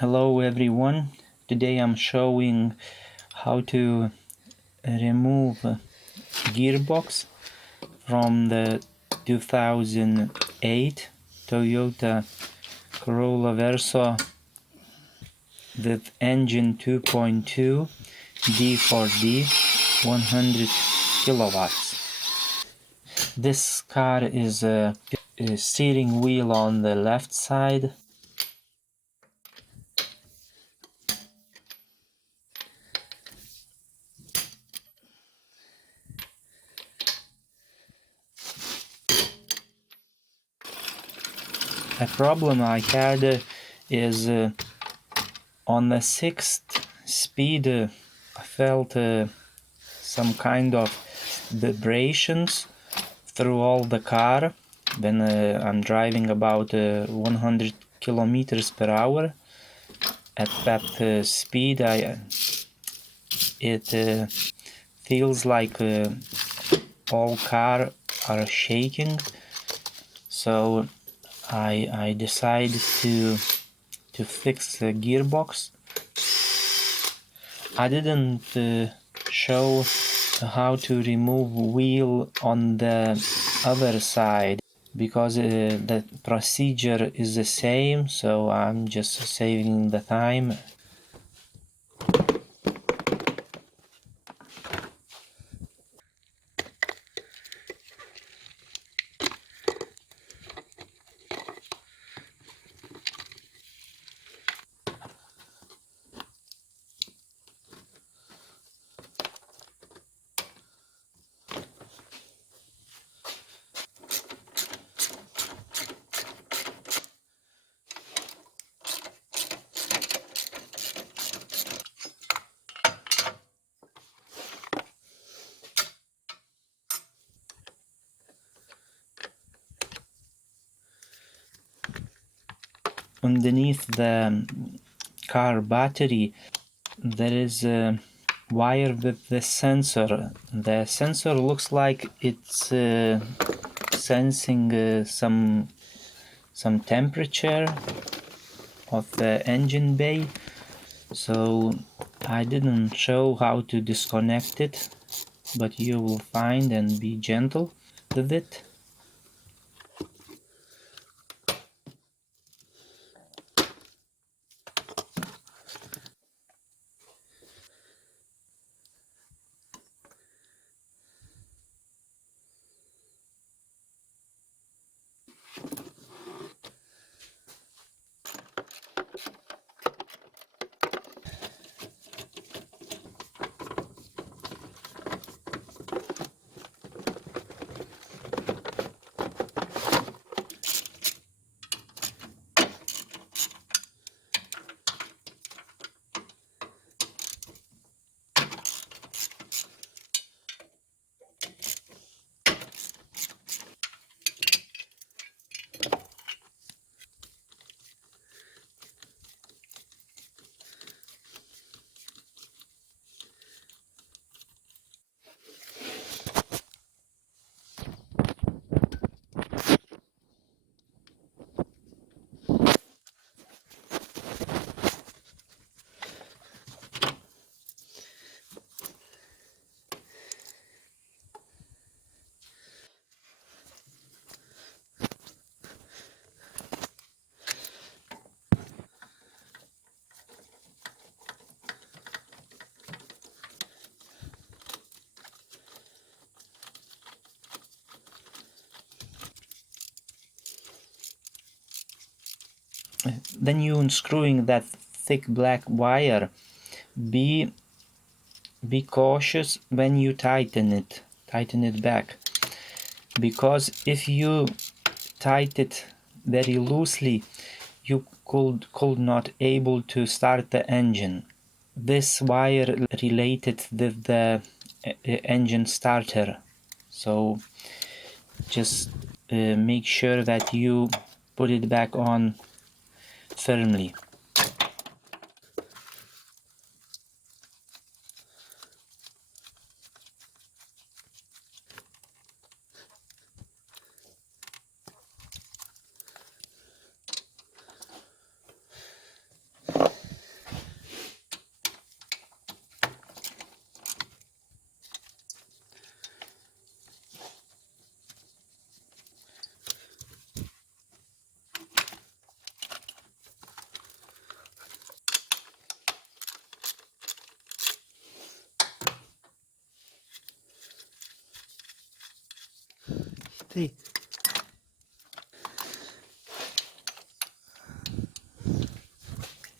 Hello everyone, today I'm showing how to remove gearbox from the 2008 Toyota Corolla Verso with engine 2.2 D4D 100kw. This car is a steering wheel on the left side, a problem I had is on the sixth speed I felt some kind of vibrations through all the car when I'm driving about 100 kilometers per hour. At that speed it feels like all car are shaking, so I decided to fix the gearbox. I didn't show how to remove wheel on the other side because the procedure is the same, so I'm just saving the time. Underneath the car battery there is a wire with the sensor. The sensor looks like it's sensing some temperature of the engine bay, so I didn't show how to disconnect it, but you will find and be gentle with it. Then you unscrewing that thick black wire, be cautious when you tighten it back, because if you tighten it very loosely you could not able to start the engine. This wire related with the engine starter, so just make sure that you put it back on firmly.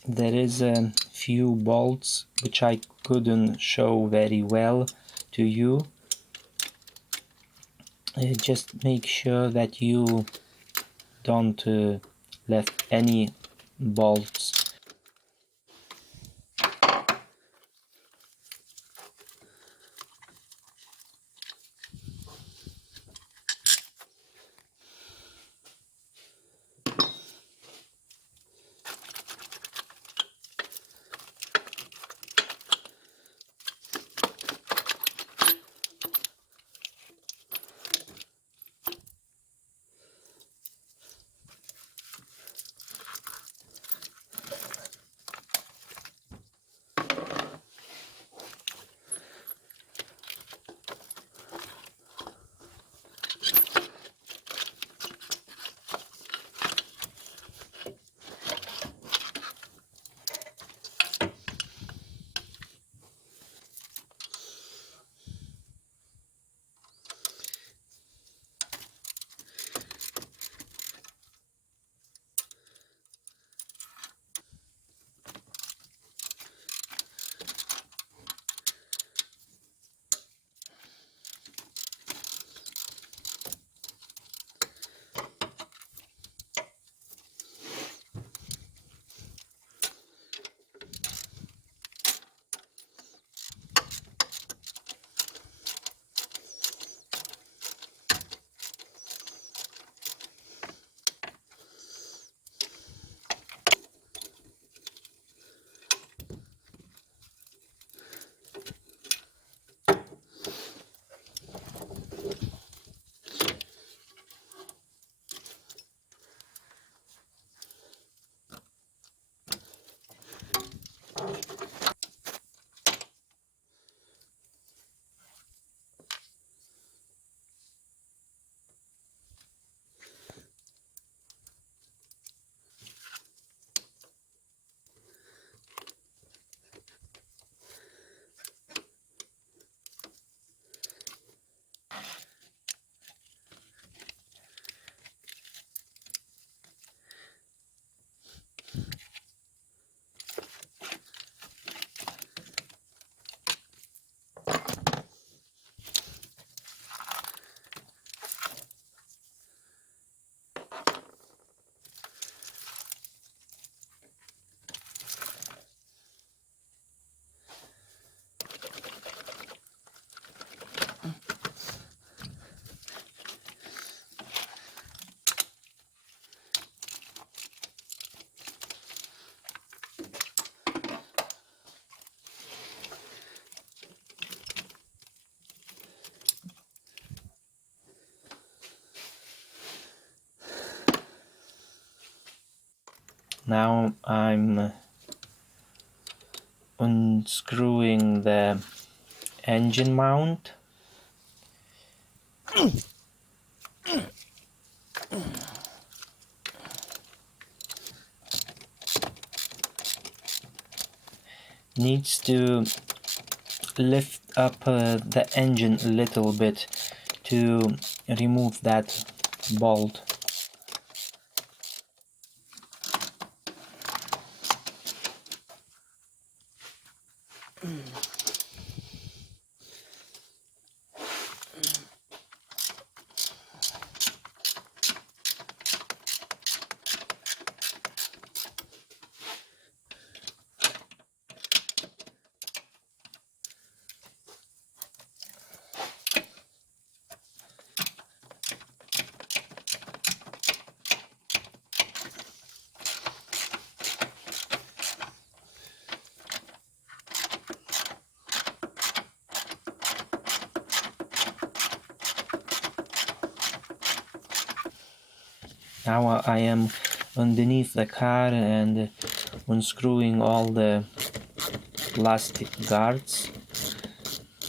there is a few bolts which I couldn't show very well to you. Just make sure that you don't left any bolts. Now I'm unscrewing the engine mount. Needs to lift up the engine a little bit to remove that bolt. Now I am underneath the car and unscrewing all the plastic guards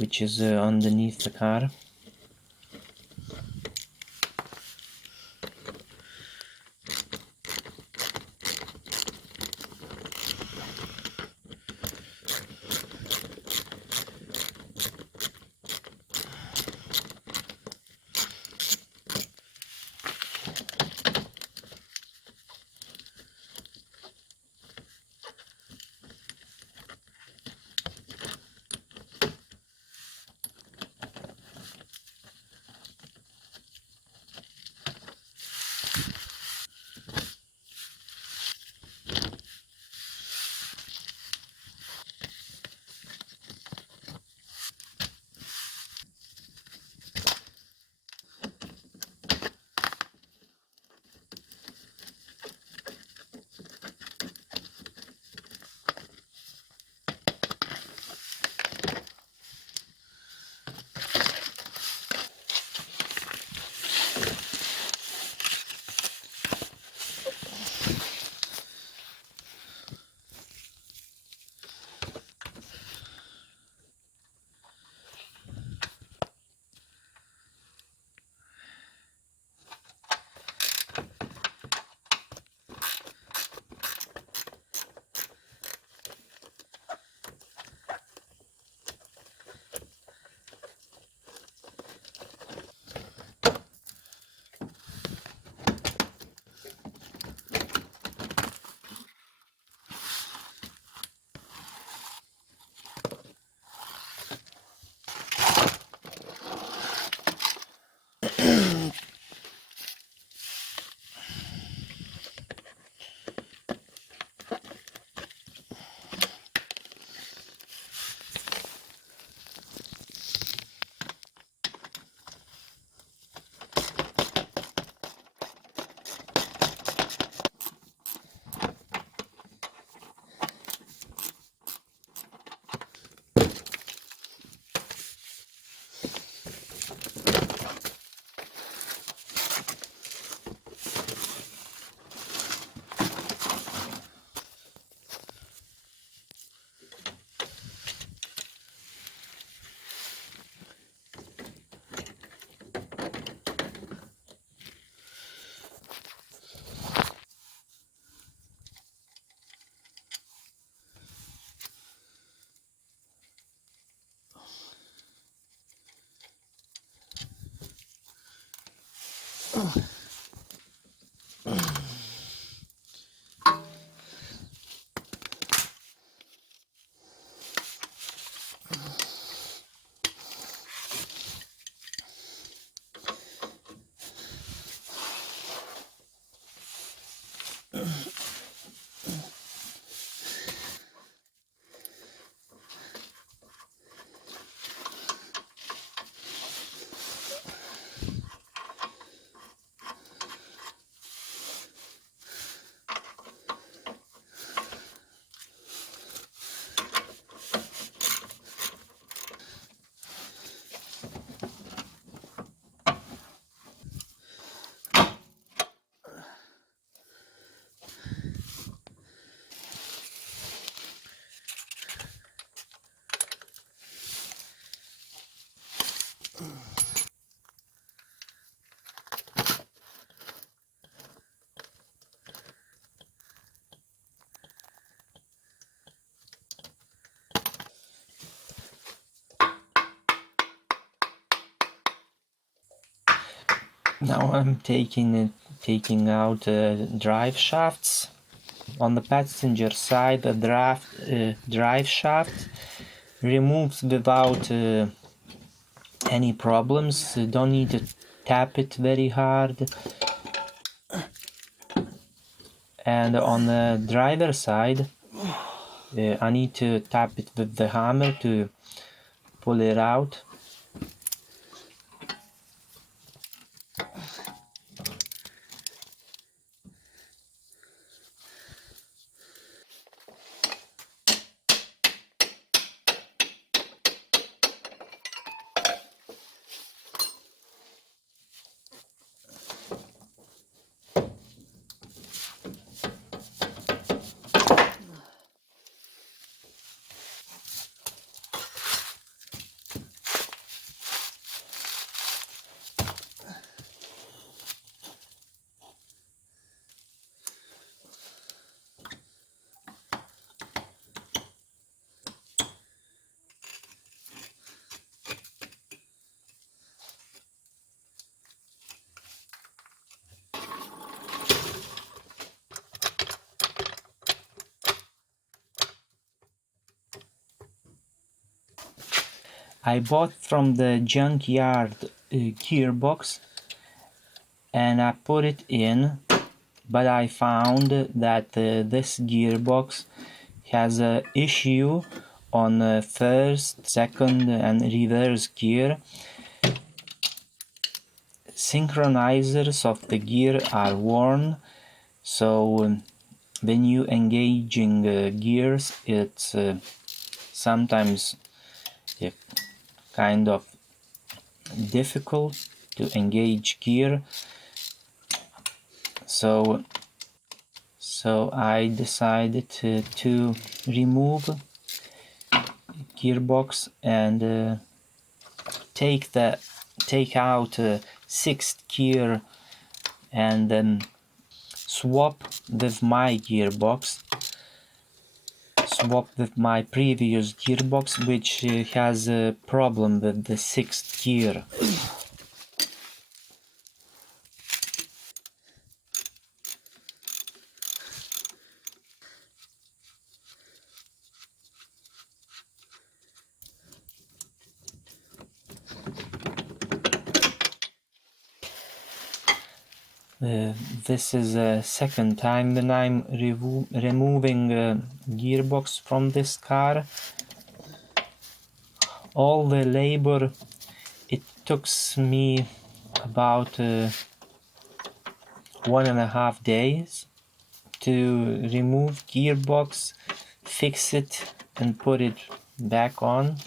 which is underneath the car. Now I'm taking out drive shafts. On the passenger side, the drive shaft removes without any problems. Don't need to tap it very hard. And on the driver side, I need to tap it with the hammer to pull it out. I bought from the junkyard gearbox and I put it in, but I found that this gearbox has a issue on first, second and reverse gear. Synchronizers of the gear are worn, so when you engaging gears, it's sometimes kind of difficult to engage gear. So I decided to remove gearbox and take out sixth gear and then swap with my gearbox. Swap with my previous gearbox, which has a problem with the sixth gear. This is the second time when I'm removing gearbox from this car. All the labor, it took me about 1.5 days to remove gearbox, fix it and put it back on.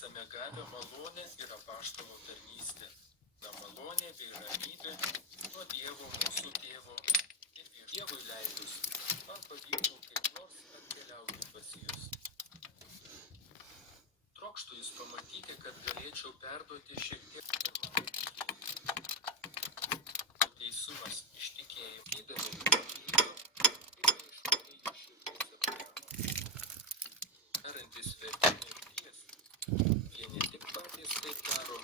esame gavę malonę ir apaštalo tarnystę. Na malonė bei ramybė nuo Dievo mūsų tėvo ir Dievui leidus, man pavyko kaip nors atkeliauti pas jus. Trokštu jūs pamatyti, kad galėčiau perduoti šiek tiek ir mano tikėjimą. Teisumas ištikėjo įdami klydo ir neišmanėjo širdies apgavo. Darantis vertimai ir tiesą, jie ne tik patys taip daro,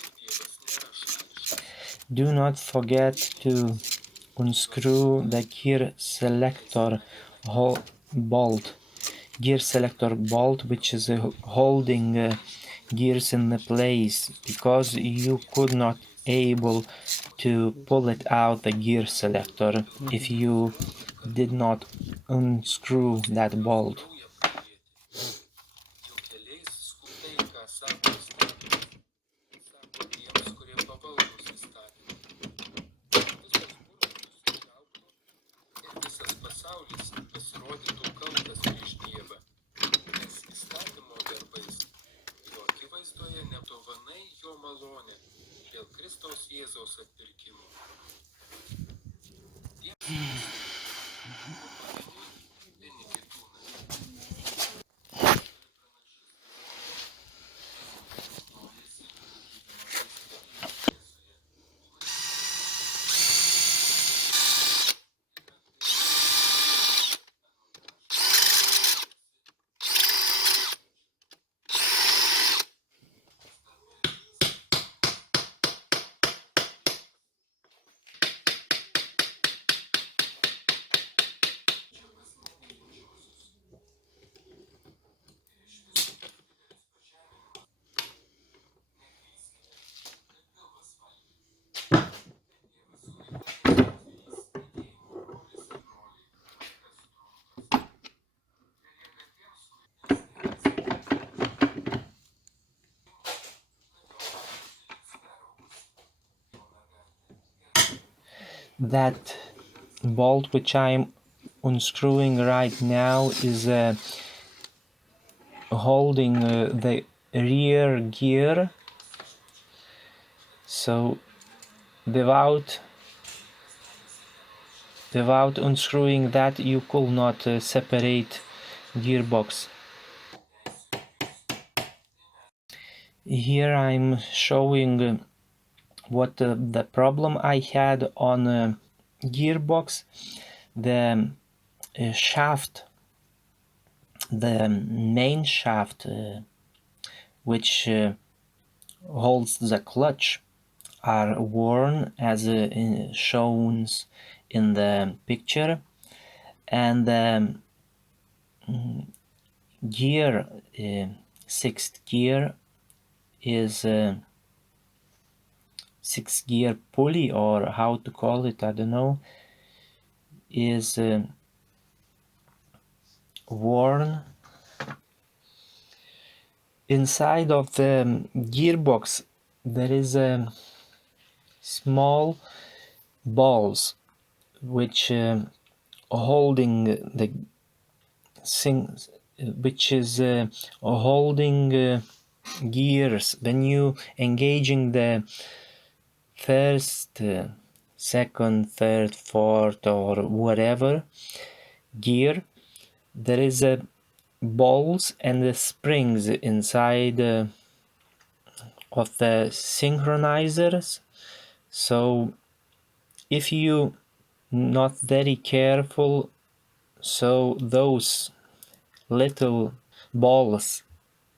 ir Dievas nėra šališkas. Do not forget to unscrew the gear selector bolt. Gear selector bolt, which is holding gears in the place, because you could not able to pull it out the gear selector if you did not unscrew that bolt. That bolt which I'm unscrewing right now is holding the rear gear, so without unscrewing that you could not separate gearbox. Here I'm showing what the problem I had on gearbox. The shaft, the main shaft which holds the clutch, are worn as shown in the picture, and the gear, sixth gear, is sixth gear pulley, or how to call it, I don't know, is worn. Inside of the gearbox there is a small balls which holding the things, which is holding gears. When you engaging the first, second, third, fourth, or whatever gear, there is a balls and the springs inside of the synchronizers. So if you not very careful, so those little balls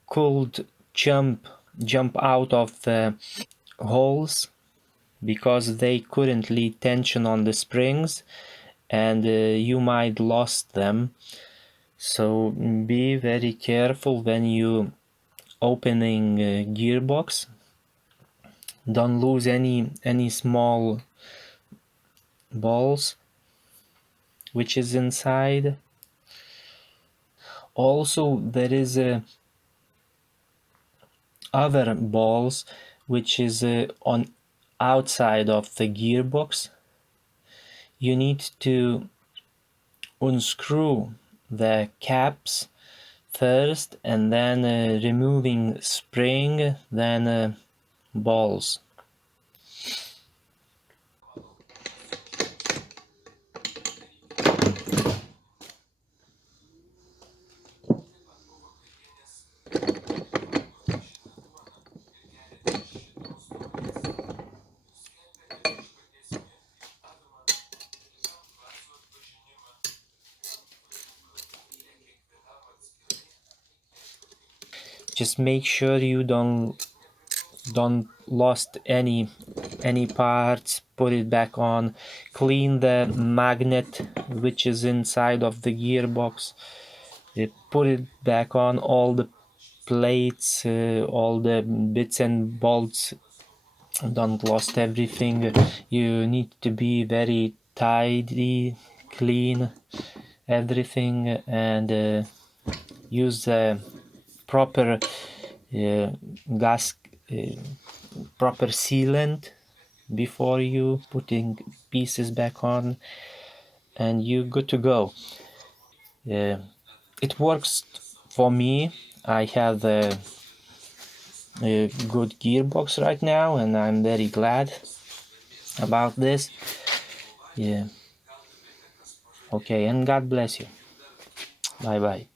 could jump out of the holes, because they couldn't lay tension on the springs, and you might lost them. So be very careful when you opening gearbox. Don't lose any small balls which is inside. Also there is other balls which is on outside of the gearbox. You need to unscrew the caps first, and then removing spring, then balls. Just make sure you don't lost any parts. Put it back on. Clean the magnet which is inside of the gearbox. Put it back on. All the plates, all the bits and bolts. Don't lost everything. You need to be very tidy, clean everything, and use proper gas, proper sealant before you putting pieces back on, and you good to go. It works for me. I have a good gearbox right now, and I'm very glad about this. Yeah. Okay, and God bless you. Bye bye.